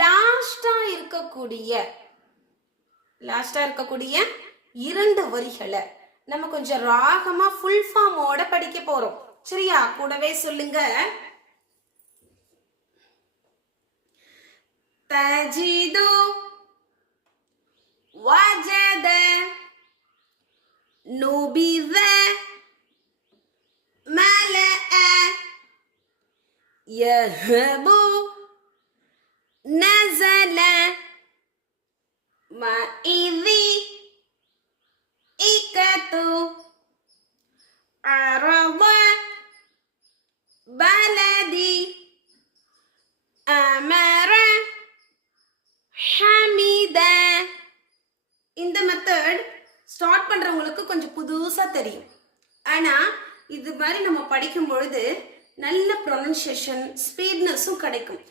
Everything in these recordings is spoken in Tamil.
லாஸ்டா இருக்கக்கூடிய 2 வரிகளை நம்ம கொஞ்சம் ராகமா ஃபுல் ஃபார்மோட படிக்க போறோம். சரியா? கூடவே சொல்லுங்க. தஜிது, வஜத, நுபித, மலஅ, யஹபு, நஸல, மஇதி, இகது, அரத, பலதி, அமர, ஹமித. இந்த மெத்தட் ஸ்டார்ட் பண்றவங்களுக்கு கொஞ்சம் புதுசா தெரியும். ஆனா இது மாதிரி நம்ம படிக்கும் பொழுது நல்ல ப்ரொனன்சியேஷன், ஸ்பீட்னஸும் கிடைக்கும்.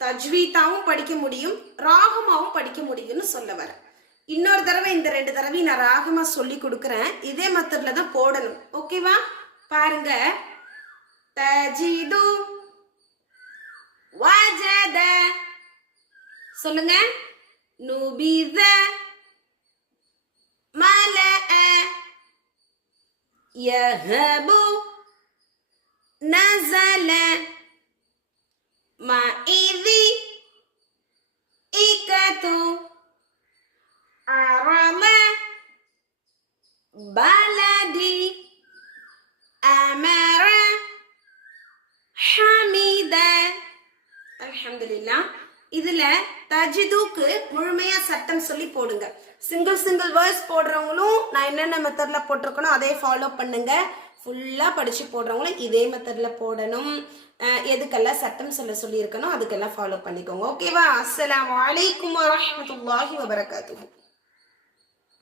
தஜ்வீதாவும் படிக்க முடியும், ராகமாவும் படிக்க முடியும்னு சொல்ல வரேன். இன்னொரு தடவை இந்த 2 தடவையும் நான் ராகமா சொல்லி கொடுக்குறேன். இதே மெத்தட்ல தான் போடணும். ஓகேவா? பாருங்க. தஜிது, வஜத, சொல்லுங்க. நுபித, மலஅ, யஹபு, நஸல, மஇதி, இகது, அரல, பலதி, அமர, ஹமித. அல்ஹம்துலில்லாஹ். இதுல தஜிதுக்கு முழுமையா சட்டம் சொல்லி போடுங்க. சிங்கிள் வேர்ட்ஸ் போடுறவங்களும் நான் என்னென்ன மெத்தட்ல போட்டிருக்கணும் அதே ஃபாலோ பண்ணுங்க. ஃபுல்லா படிச்சு போடுறவங்களும் இதே மெத்தட்ல போடணும். எதுக்கெல்லாம் சட்டம் சொல்லி இருக்கணும் அதுக்கெல்லாம் ஃபாலோ பண்ணிக்கோங்க. ஓகேவா? அஸ்ஸலாமு அலைக்கும் வரஹ்மத்துல்லாஹி வபரகாத்துஹு.